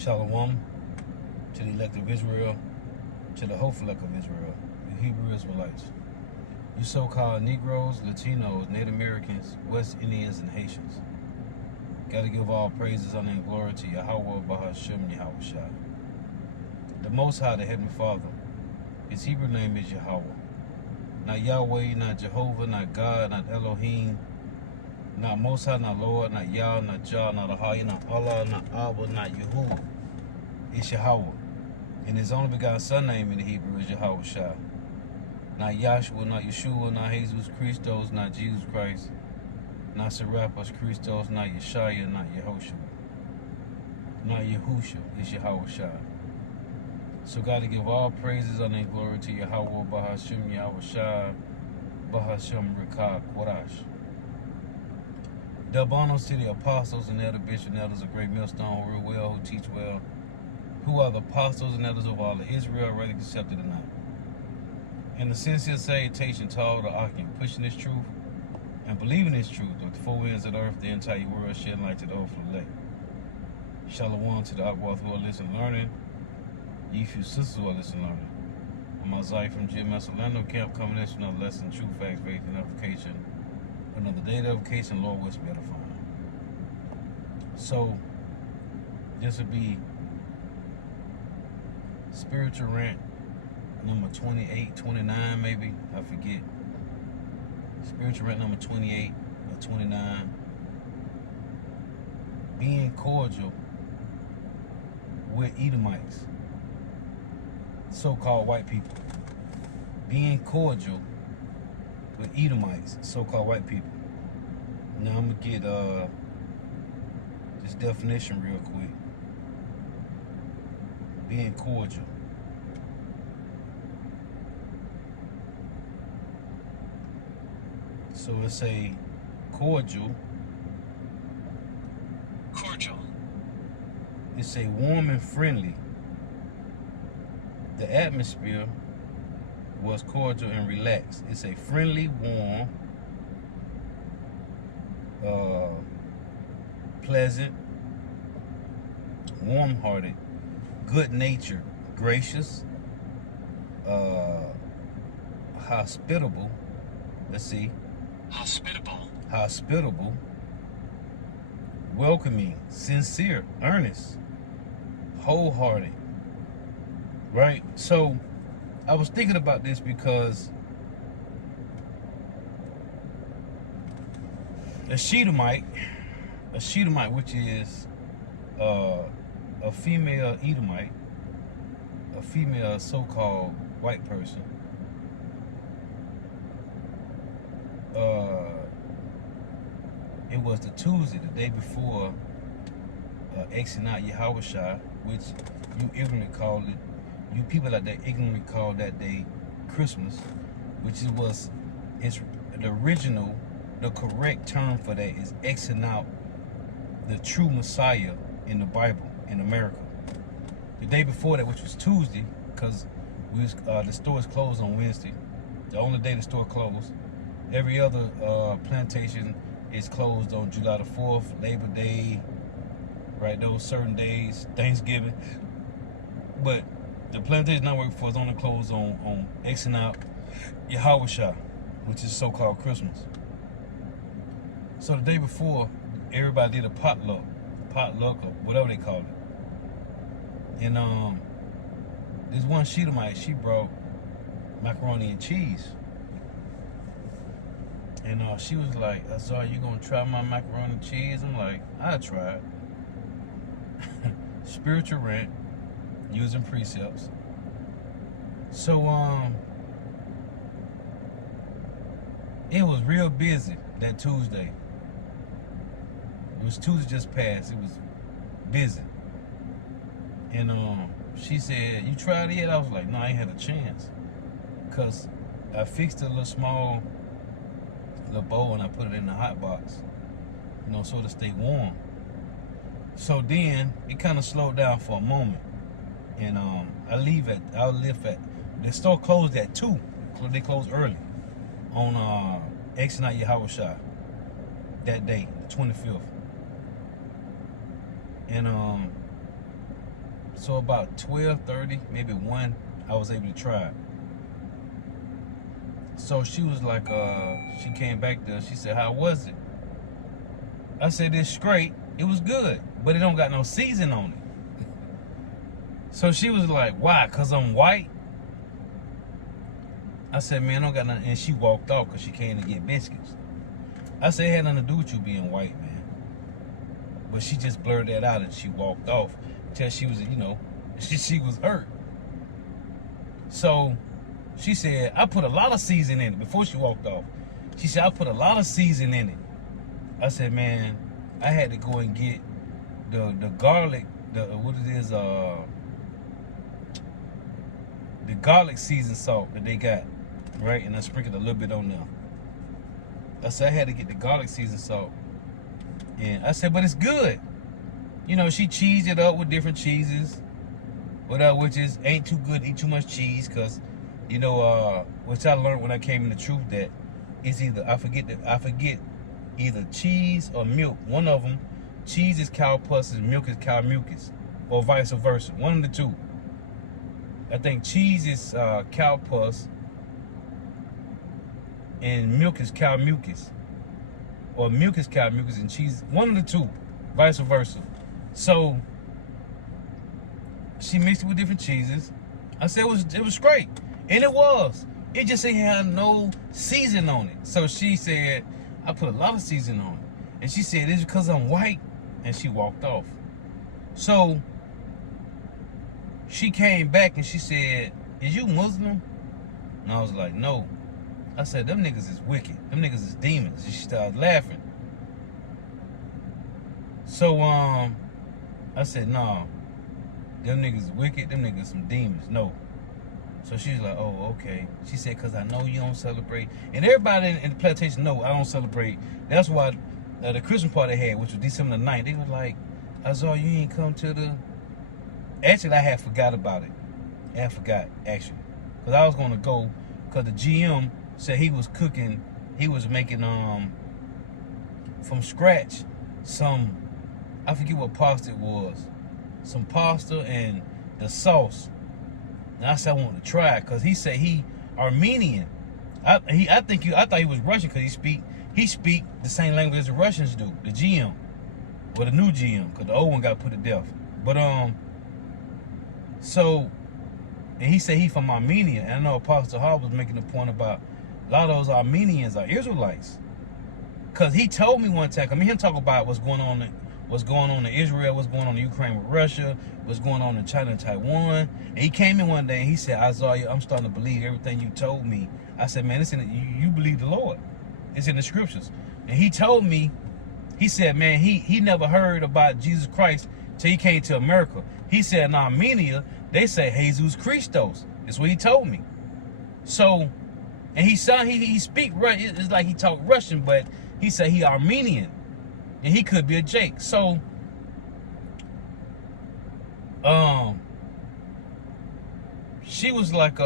Shalom to the elect of Israel, to the hopeful elect of Israel, the Hebrew Israelites. You so-called Negroes, Latinos, Native Americans, West Indians, and Haitians. Got to give all praises, honor, and glory to Yahweh, Bahashem, Yahushua. The Most High, the Heavenly Father. His Hebrew name is Yahweh. Not Yahweh, not Jehovah, not God, not Elohim, not Most High, not Lord, not Yah, not Jah, not Ahai, not Allah, not Abba, not Yahuwah. It's Yahweh. And his only begotten son name in the Hebrew is Yahushua. Not Yahshua, not Yeshua, not Jesus Christos, not Jesus Christ, not Serapis Christos, not Yeshaya, not Yehoshua, not Yahusha. It's Yahushua. So got to give all praises, honor, and glory to Yahweh, Bahashem, Yahushua, Bahashem, Rikah, Quadash. Double honors to the apostles and elder bishops and elders of Great Millstone, real well, who teach well, who are the apostles and elders of all of Israel, whether accepted or not. And the sincere salutation to all the Akim, pushing this truth and believing this truth with the four winds of the earth, the entire world, shedding light to the overflow elect. Shalom to the Akwath who are listening, learning. Ye few sisters who are listening, learning. I'm Isaiah from GMS Orlando Camp, coming at you another lesson, truth, facts, faith, and edification. Another day of edification, Lord, what's better for me. So, this would be spiritual rant number 28, 29 maybe, I forget. Spiritual rant number 28 or 29. Being cordial with Edomites, so-called white people. Being cordial with Edomites, so-called white people. Now I'm gonna get this definition real quick. Being cordial. So it's a cordial. Cordial. It's a warm and friendly. The atmosphere was cordial and relaxed. It's a friendly, warm, pleasant, warm-hearted, good-natured, gracious, hospitable. Let's see. Hospitable, welcoming, sincere, earnest, wholehearted. Right? So I was thinking about this because a Shedemite, which is a female Edomite, a female so-called white person, it was the Tuesday, the day before Exinat Yahushua, which you ignorantly called it. You people out there ignorantly call that day Christmas, which was it's the original, the correct term for that is Xing out the true Messiah in the Bible in America. The day before that, which was Tuesday, because the store is closed on Wednesday, the only day the store closed. Every other plantation is closed on July the 4th, Labor Day, right? Those certain days, Thanksgiving, but the plantation not working for is only closed on Xing out Yahushua, which is so-called Christmas. So the day before, everybody did a potluck or whatever they call it. And this one Shedemite, she brought macaroni and cheese. And she was like, "Azar, you gonna try my macaroni and cheese?" I'm like, "I tried." Spiritual rant, using precepts. So it was real busy that Tuesday. It was Tuesday just passed. It was busy. And she said, "You tried it yet?" I was like, "No, I ain't had a chance." Cause I fixed a little small bowl and I put it in the hot box, you know, so to stay warm. So then it kind of slowed down for a moment. And I'll live at the store closed at 2. They closed early on Exinat Yahushua that day, the 25th. And So about 12:30, maybe 1, I was able to try it. So she was like, she came back there. She said, how was it? I said, it's great. It was good, but it don't got no season on it. So she was like, why? Because I'm white? I said, man, I don't got nothing. And she walked off because she came to get biscuits. I said, it had nothing to do with you being white, man. But she just blurred that out and she walked off until she was, you know, she was hurt. So she said, I put a lot of season in it before she walked off. She said, I put a lot of season in it. I said, man, I had to go and get the garlic, what it is, the garlic seasoned salt that they got, right? And I sprinkled a little bit on there. I said, I had to get the garlic seasoned salt. And I said, but it's good. You know, she cheesed it up with different cheeses, which is ain't too good to eat too much cheese, because, you know, which I learned when I came in the truth that it's either, I forget either cheese or milk. One of them, cheese is cow pus and milk is cow mucus, or vice versa. One of the two. I think cheese is cow pus and milk is cow mucus, or milk is cow mucus and cheese. One of the two, vice versa. So she mixed it with different cheeses. I said it was great, and it was. It just ain't had no season on it. So she said, I put a lot of season on it. And she said, it's because I'm white. And she walked off. So she came back and she said, is you Muslim? And I was like, no. I said, them niggas is wicked. Them niggas is demons. And she started laughing. So I said, nah. Them niggas is wicked. Them niggas some demons. No. So she was like, oh, okay. She said, because I know you don't celebrate. And everybody in the plantation know I don't celebrate. That's why the Christmas party they had, which was December the 9th, they were like, I saw you ain't come to the... Actually, I had forgot about it. I had forgot, actually. Because I was going to go, because the GM said he was cooking, he was making, from scratch, some, I forget what pasta it was. Some pasta and the sauce. And I said I wanted to try it because he said he Armenian. I thought he was Russian because he speak the same language as the Russians do. The GM, or the new GM, because the old one got put to death. But so, and he said he from Armenia. And I know Apostle Hall was making a point about a lot of those Armenians are Israelites. Because he told me one time, I mean, him talk about what's going on in Israel, what's going on in Ukraine with Russia, what's going on in China and Taiwan. And he came in one day and he said, Isaiah, I'm starting to believe everything you told me. I said, man, it's you believe the Lord. It's in the scriptures. And he told me, he said, man, he never heard about Jesus Christ till he came to America. He said in Armenia, they say Jesus Christos. That's what he told me. So, and he speak Russian. It's like he talk Russian, but he said he Armenian. And he could be a Jake. So, she was like,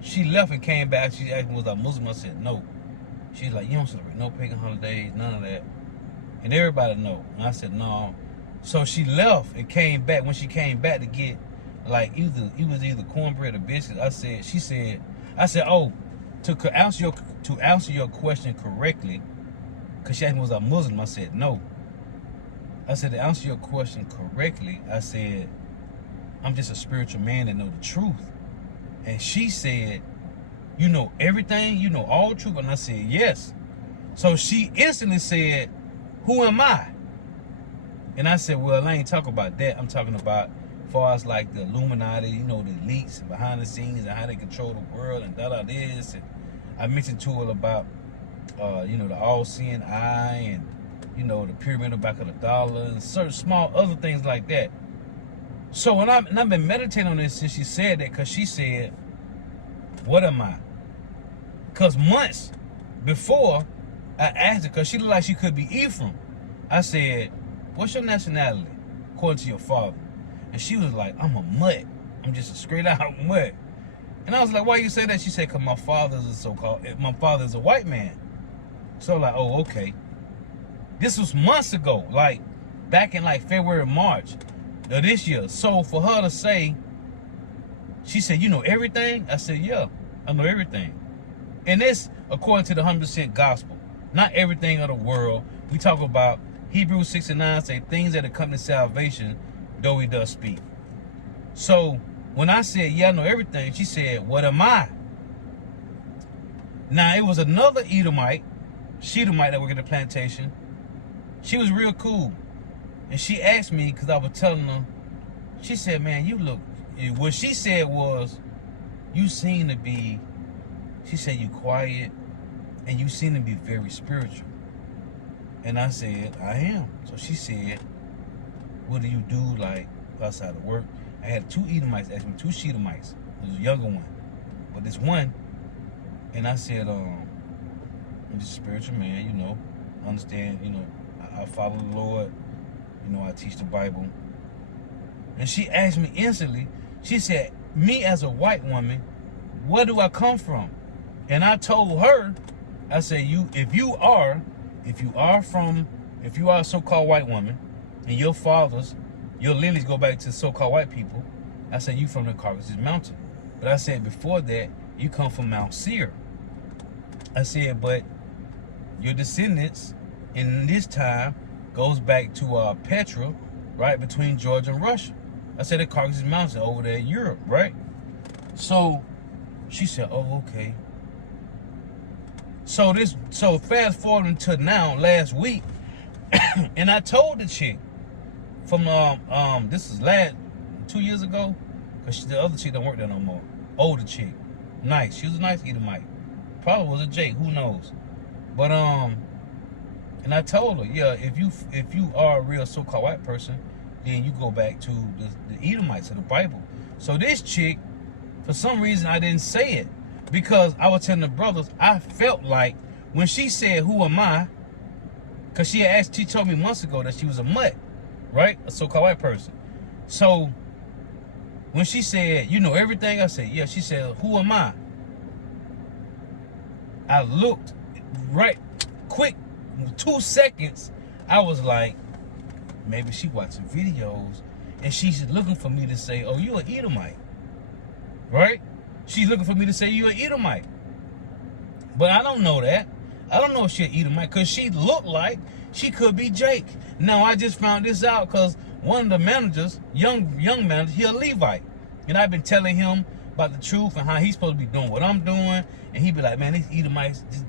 she left and came back. She asked me, was I Muslim? I said, no. She's like, you don't celebrate no pagan holidays, none of that. And everybody know. And I said, no. So she left and came back. When she came back to get, like, it was either cornbread or biscuits. I said, oh, to answer your question correctly, because she asked me, was I Muslim? I said, no. I said, to answer your question correctly, I said, I'm just a spiritual man that know the truth. And she said, you know everything? You know all truth? And I said, yes. So she instantly said, who am I? And I said, well, I ain't talking about that. I'm talking about as far as like the Illuminati, you know, the elites and behind the scenes and how they control the world and this. And I mentioned to her about, you know, the all-seeing eye and, you know, the pyramid on the back of the dollar and certain small other things like that. So when I've been meditating on this since she said that, because she said, what am I? Because months before, I asked her, because she looked like she could be Ephraim. I said, what's your nationality, according to your father? And she was like, I'm a mutt. I'm just a straight out mutt. And I was like, why you say that? She said, because my father's my father's a white man. So I'm like, oh, okay. This was months ago. Like, back in like February, March of this year. So for her to say, she said, you know everything? I said, yeah, I know everything. And this, according to the 100% gospel, not everything of the world. We talk about Hebrews 6:9 say things that accompany salvation, though he does speak. So when I said, yeah, I know everything, she said, what am I? Now, it was another Shedemite that worked at the plantation. She was real cool. And she asked me, because I was telling her, she said, man, you look, what she said was, you seem to be, she said, you quiet, and you seem to be very spiritual. And I said, I am. So she said, what do you do, like, outside of work? I had two Edomites ask me, two Shedemites. It was a younger one. But this one, and I said, I'm just a spiritual man, you know. Understand, you know, I follow the Lord. You know, I teach the Bible. And she asked me instantly, she said, me as a white woman, where do I come from? And I told her, I said, if you are a so-called white woman, and your fathers, your lineage go back to so-called white people, I said, you from the Caucasus Mountain. But I said, before that, you come from Mount Seir. I said, but your descendants in this time goes back to Petra, right, between Georgia and Russia. I said, the Caucasus Mountain over there in Europe, right? So she said, oh, okay. So fast forward until now, last week, and I told the chick from this is last 2 years ago, because the other chick don't work there no more. Older chick, nice. She was a nice Edomite. Probably was a Jake, who knows? But and I told her, yeah, if you are a real so-called white person, then you go back to the Edomites in the Bible. So this chick, for some reason, I didn't say it. Because I was telling the brothers, I felt like when she said, who am I? Because she told me months ago that she was a mutt, right? A so-called white person. So when she said, you know everything, I said, yeah. She said, who am I? I looked right quick, 2 seconds. I was like, maybe she watching videos and she's looking for me to say, oh, you an Edomite, right? She's looking for me to say you an Edomite. But I don't know that. I don't know if she's an Edomite because she looked like she could be Jake. Now, I just found this out because one of the managers, young manager, he a Levite. And I've been telling him about the truth and how he's supposed to be doing what I'm doing. And he be like, man, these Edomites, just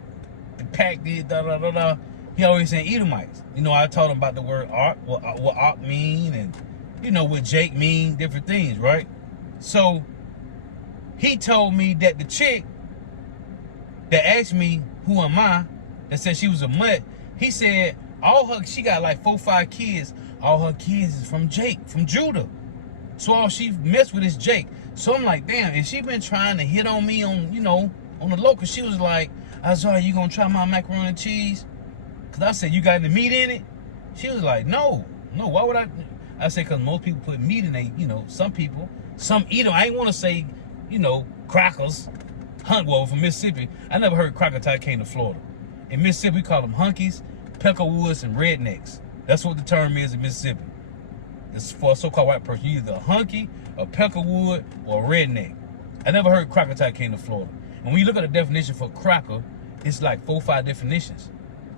pack this, da-da-da-da. He always saying Edomites. You know, I told him about the word ark, what ark mean, and, you know, what Jake mean, different things, right? So he told me that the chick that asked me, who am I, that said she was a mutt, he said, she got like 4 or 5 kids. All her kids is from Jake, from Judah. So all she messed with is Jake. So I'm like, damn, and she been trying to hit on me on, you know, on the low, cause she was like, Isaiah, you gonna try my macaroni and cheese? Cause I said, you got any meat in it? She was like, no, why would I? I said, cause most people put meat in they, you know, some people, some eat them. I ain't wanna say, you know, crackers. Well, from Mississippi, I never heard cracker till I came to Florida. In Mississippi, we call them hunkies, peckerwoods, and rednecks. That's what the term is in Mississippi. It's for a so-called white person. You're either a hunky, a peckerwood, or a redneck. I never heard cracker till I came to Florida. And when you look at the definition for cracker, it's like 4 or 5 definitions.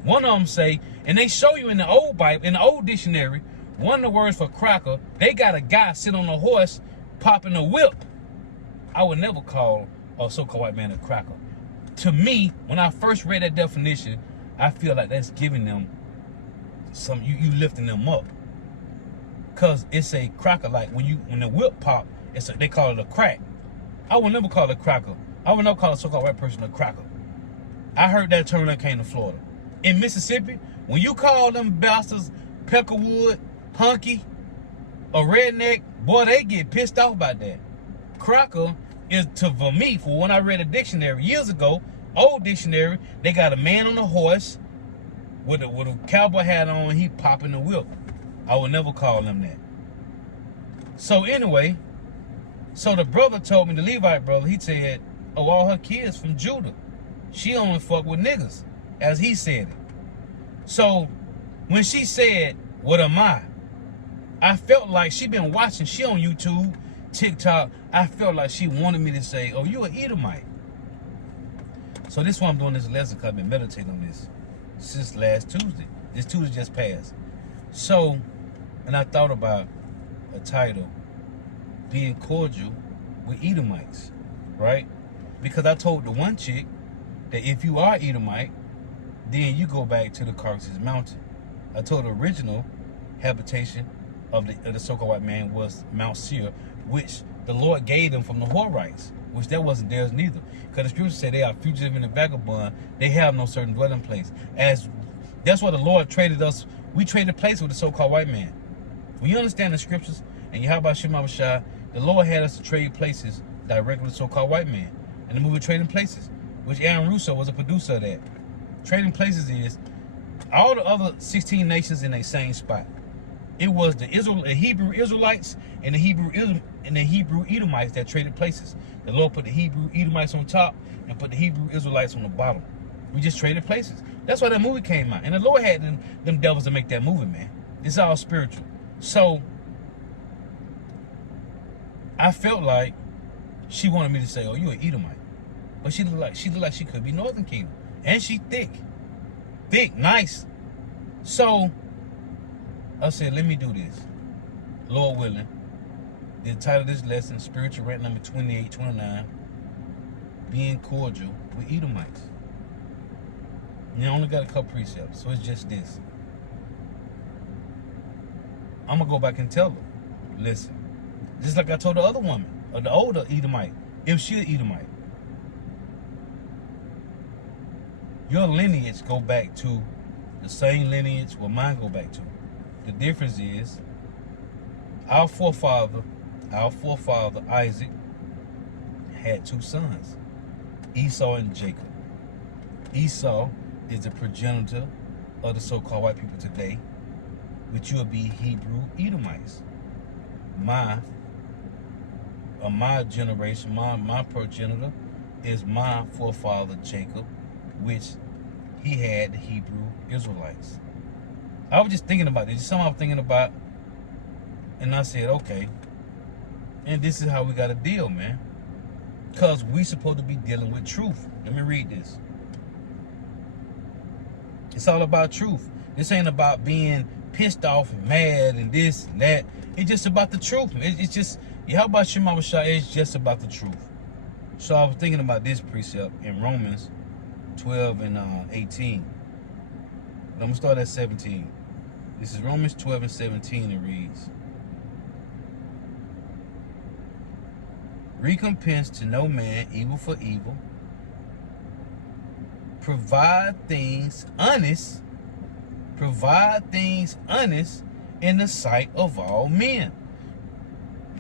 One of them say, and they show you in the old Bible, in the old dictionary, one of the words for cracker, they got a guy sitting on a horse popping a whip. I would never call a so-called white man a cracker. To me, when I first read that definition, I feel like that's giving them some, you lifting them up. Cause it's a cracker, like when the whip pop, they call it a crack. I would never call it a cracker. I would never call a so-called white person a cracker. I heard that term when I came to Florida. In Mississippi, when you call them bastards peckerwood, hunky, or redneck, boy, they get pissed off about that. Cracker is, for me, for when I read a dictionary years ago, old dictionary, they got a man on a horse with a cowboy hat on, and he popping the whip. I would never call them that. So anyway, so the brother told me, the Levite brother, he said, oh, all her kids from Judah. She only fuck with niggas, as he said it. So when she said, what am I? I felt like she been watching. She on YouTube, TikTok. I felt like she wanted me to say, oh, you an Edomite. So this is why I'm doing this lesson, because I've been meditating on this since last Tuesday. This Tuesday just passed. So, and I thought about a title, being cordial with Edomites, right? Because I told the one chick that if you are Edomite, then you go back to the Caucasus Mountain. I told the original habitation of the so-called white man was Mount Seir, which the Lord gave them from the Horites, which that wasn't theirs neither. Because the scriptures say they are fugitive and a vagabond. They have no certain dwelling place. That's why the Lord traded us. We traded place with the so-called white man. When you understand the scriptures, and you have about Shema Bashai, the Lord had us to trade places directly with the so-called white man. And the movie Trading Places, which Aaron Russo was a producer of that. Trading Places is all the other 16 nations in a same spot. It was the Hebrew Israelites and the Hebrew Edomites that traded places. The Lord put the Hebrew Edomites on top and put the Hebrew Israelites on the bottom. We just traded places. That's why that movie came out. And the Lord had them devils to make that movie, man. It's all spiritual. So I felt like she wanted me to say, oh, you an Edomite. But she looked like she could be Northern Kingdom. And she thick. Thick, nice. So I said, let me do this. Lord willing. The title of this lesson, Spiritual Rant number 2829, being cordial with Edomites. And I only got a couple precepts, so it's just this. I'm going to go back and tell her, listen, just like I told the other woman, or the older Edomite, if she an Edomite, your lineage go back to the same lineage where mine go back to. The difference is our forefather Isaac had two sons, Esau and Jacob. Esau is the progenitor of the so-called white people today, which will be Hebrew Edomites. My generation, my progenitor is my forefather Jacob, which he had the Hebrew Israelites. I was just thinking about this. Just something I was thinking about, and I said, okay, and this is how we got to deal, man. Because we supposed to be dealing with truth. Let me read this. It's all about truth. This ain't about being pissed off and mad and this and that. It's just about the truth. It's just, how about Shema Bashai? It's just about the truth. So I was thinking about this precept in Romans 12 and 18. But I'm going to start at 17. This is Romans 12 and 17. It reads, recompense to no man evil for evil. Provide things honest in the sight of all men.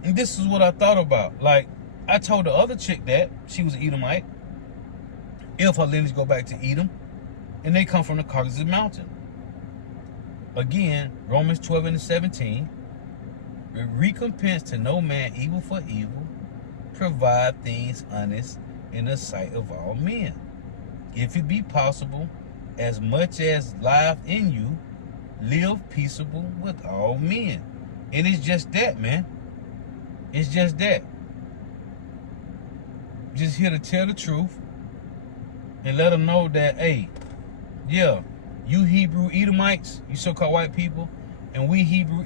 And this is what I thought about. Like, I told the other chick that she was an Edomite, if her lineage go back to Edom, and they come from the Caucasus Mountain. Again, Romans 12 and 17, recompense to no man evil for evil, provide things honest in the sight of all men. If it be possible, as much as lieth in you, live peaceable with all men. And it's just that, man. It's just that. Just here to tell the truth and let them know that, hey, yeah, you Hebrew Edomites, you so-called white people, and we Hebrew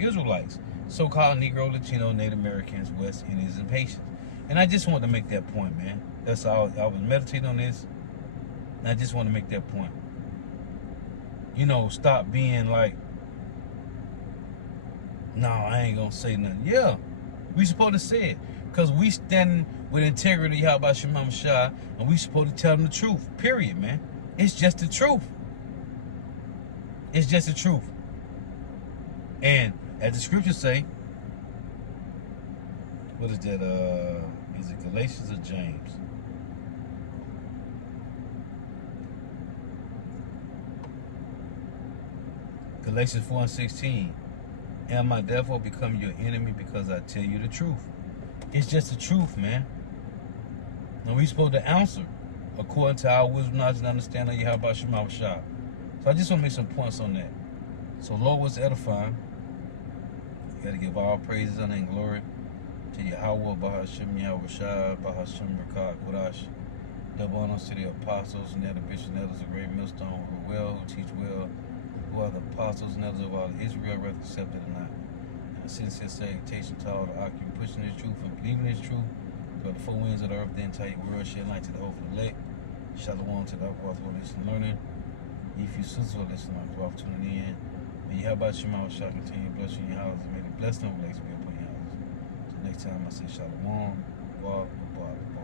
Israelites, so-called Negro, Latino, Native Americans, West Indians, and Haitians. And I just wanted to make that point, man. That's all. I was meditating on this, and I just want to make that point. You know, stop being like, no, I ain't gonna say nothing. Yeah, we supposed to say it, because we standing with integrity, how about Shema Bashai, and we supposed to tell them the truth, period, man. It's just the truth. It's just the truth. And as the scriptures say, what is that, is it Galatians or James? Galatians 4 and 16. Am I therefore become your enemy because I tell you the truth? It's just the truth, man. And we supposed to answer according to our wisdom, knowledge, and understanding of Yahweh Shema Bashai. So I just want to make some points on that. So Lord was edifying. Gotta give all praises, honor, and glory to Yahweh, Bahashim, Yahweh Shai, Bahashim, Rakak, Wadash. Double honors to the apostles and the bishops and elders of Great Millstone who are well, who teach well, who are the apostles and elders of all Israel, whether accepted or not. And a sincere salutation to all the occupants pushing this truth and believing this truth. Throughout the four winds of the earth, the entire world, shed light to the hopeful elect. Shalom to the upward who are listening, learning. If you sisters are listening, who are tuning in. May you have about Shema shall continue to bless you in your houses. May the blessing of legs be upon your houses. So next time I say Shalom, walk, walk, walk.